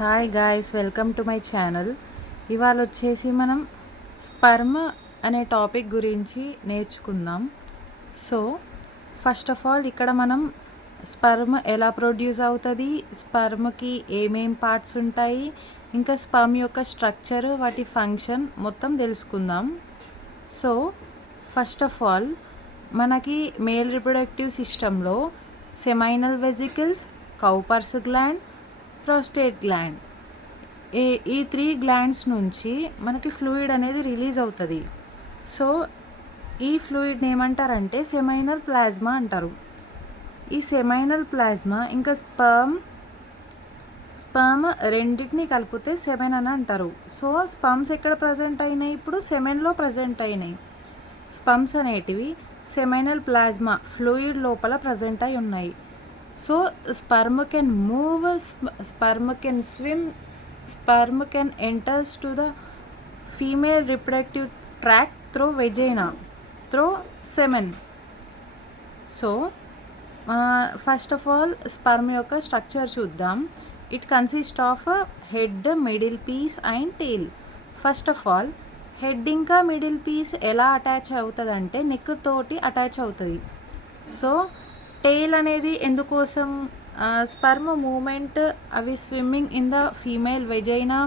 Hi guys, welcome to my channel. ఇవాళ వచ్చేసి మనం స్పర్మ్ అనే టాపిక్ గురించి నేర్చుకుందాం. సో ఫస్ట్ ఆఫ్ ఆల్ ఇక్కడ మనం స్పర్మ్ ఎలా ప్రొడ్యూస్ అవుతుంది, స్పర్మ్కి ఏమేం పార్ట్స్ ఉంటాయి, ఇంకా స్పర్మ్ యొక్క స్ట్రక్చర్, వాటి ఫంక్షన్ మొత్తం తెలుసుకుందాం. సో ఫస్ట్ ఆఫ్ ఆల్ మనకి మేల్ రిప్రొడక్టివ్ సిస్టంలో seminal vesicles, కౌపర్స్ gland, prostate gland, ఈ 3 గ్లాండ్స్ నుంచి మనకి ఫ్లూయిడ్ అనేది రిలీజ్ అవుతుంది. సో ఈ ఫ్లూయిడ్ని ఏమంటారంటే సెమైనల్ ప్లాజ్మా అంటారు. ఈ సెమైనల్ ప్లాజ్మా ఇంకా స్పర్మ్ రెండింటిని కలిపితే సెమెన్ అని అంటారు. సో స్పర్మ్స్ ఎక్కడ ప్రజెంట్ అయినాయి? ఇప్పుడు సెమెన్లో ప్రజెంట్ అయినాయి. స్పర్మ్స్ అనేటివి సెమైనల్ ప్లాజ్మా ఫ్లూయిడ్ లోపల ప్రజెంట్ అయి ఉన్నాయి. So sperm can move, sperm can swim, sperm can enters to the female reproductive tract through vagina, through semen. So first of all sperm యొక్క structure చూద్దాం. It consist of head, middle piece and tail. First of all head ఇంకా middle piece ఎలా attach అవుతుంది అంటే neck తోటి attach అవుతుంది. So tail అనేది ఎందుకోసం? స్పర్మ్ మూమెంట్, అవి swimming in the female vagina.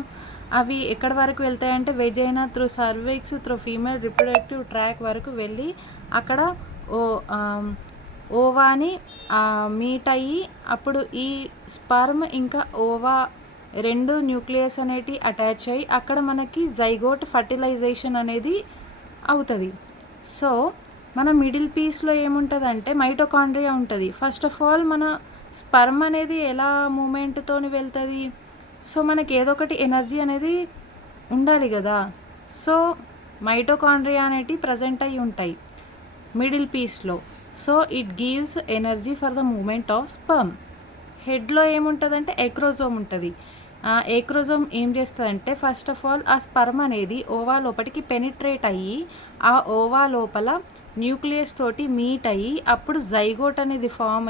అవి ఎక్కడి వరకు వెళ్తాయంటే vagina through cervix, through female reproductive tract వరకు వెళ్ళి అక్కడ ఓవాని మీట్ అయ్యి అప్పుడు ఈ స్పర్మ్ ఇంకా ఓవా రెండు న్యూక్లియస్ అనేటి అటాచ్ అయ్యి అక్కడ మనకి జైగోట్ ఫర్టిలైజేషన్ అనేది అవుతుంది. సో మన మిడిల్ పీస్లో ఏముంటుంది అంటే మైటోకాండ్రియా ఉంటుంది. ఫస్ట్ ఆఫ్ ఆల్ మన స్పర్మ్ అనేది ఎలా మూమెంట్తో వెళ్తుంది? సో మనకి ఏదో ఒకటి ఎనర్జీ అనేది ఉండాలి కదా. సో మైటోకాండ్రియా అనేటివి ప్రజెంట్ అయ్యి ఉంటాయి మిడిల్ పీస్లో. So it gives energy for the movement of sperm. హెడ్లో ఏముంటుందంటే ఎక్రోజోమ్ ఉంటుంది. ఎక్రోజోమ్ ఏం చేస్తుందంటే ఫస్ట్ ఆఫ్ ఆల్ ఆ స్పర్మ్ అనేది ఓవా లోపలికి పెనిట్రేట్ అయ్యి ఆ ఓవా లోపల న్యూక్లియస్ తోటి మీట్ అయ్యి అప్పుడు జైగోట్ అనేది ఫామ్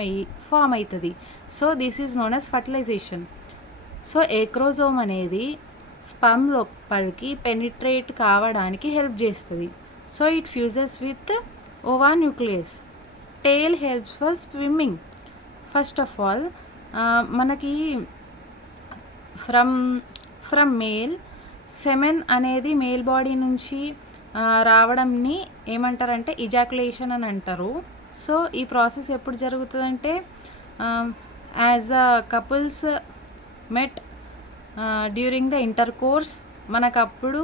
అవుతుంది. So this is known as fertilisation. So acrosome అనేది స్పర్మ్ లోపలికి పెనిట్రేట్ కావడానికి హెల్ప్ చేస్తుంది. So it fuses with ova nucleus. Tail helps for swimming. First of all మనకి ఫ్రమ్ మేల్ సెమెన్ అనేది మేల్ బాడీ నుంచి రావడంని ఏమంటారంటే ఇజాకులేషన్ అని అంటారు. సో ఈ ప్రాసెస్ ఎప్పుడు జరుగుతుందంటే as the couples met during the intercourse మనకప్పుడు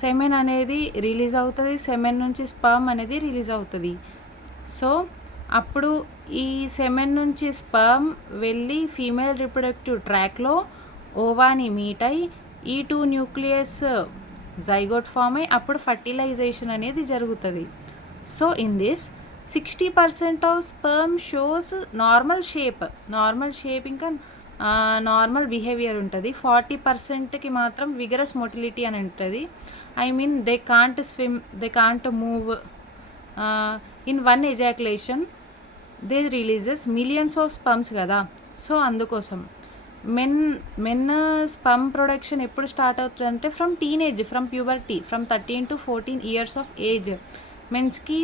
సెమెన్ అనేది రిలీజ్ అవుతుంది. సెమెన్ నుంచి స్పర్మ్ అనేది రిలీజ్ అవుతుంది. సో అప్పుడు ఈ సెమెన్ నుంచి స్పర్మ్ వెళ్ళి ఫీమేల్ రిప్రొడక్టివ్ ట్రాక్లో ఓవాని మీట్ అయ్యి ఈ 2 న్యూక్లియస్ జైగోట్ ఫామ్ అయ్యి అప్పుడు ఫర్టిలైజేషన్ అనేది జరుగుతుంది. So in this 60% of sperm shows normal shape ఇంకా నార్మల్ బిహేవియర్ ఉంటుంది. 40%కి మాత్రం విగరస్ మొటిలిటీ అని ఉంటుంది. I mean they can't swim, they can't move. In one ejaculation they releases millions of sperms కదా. సో అందుకోసం మెన్ స్పర్మ్ ప్రొడక్షన్ ఎప్పుడు start అవుతుందంటే from teenage, from puberty, from 13 to 14 years of age. మెన్స్కి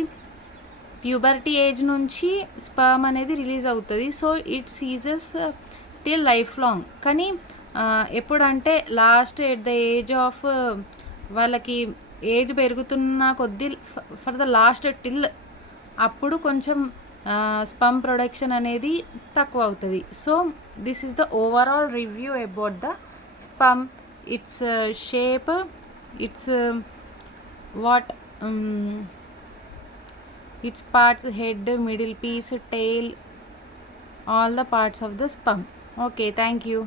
puberty age నుంచి sperm అనేది release అవుతుంది. So it ceases till life long. కానీ ఎప్పుడంటే last at the age of వాళ్ళకి ఏజ్ పెరుగుతున్న కొద్దీ ఫర్ ద లాస్ట్ టిల్ అప్పుడు కొంచెం స్పర్మ్ ప్రొడక్షన్ అనేది తక్కువ అవుతుంది. So this is the overall review about the sperm, it's shape, it's what its parts, head, middle piece, tail, all the parts of the sperm. Okay, thank you.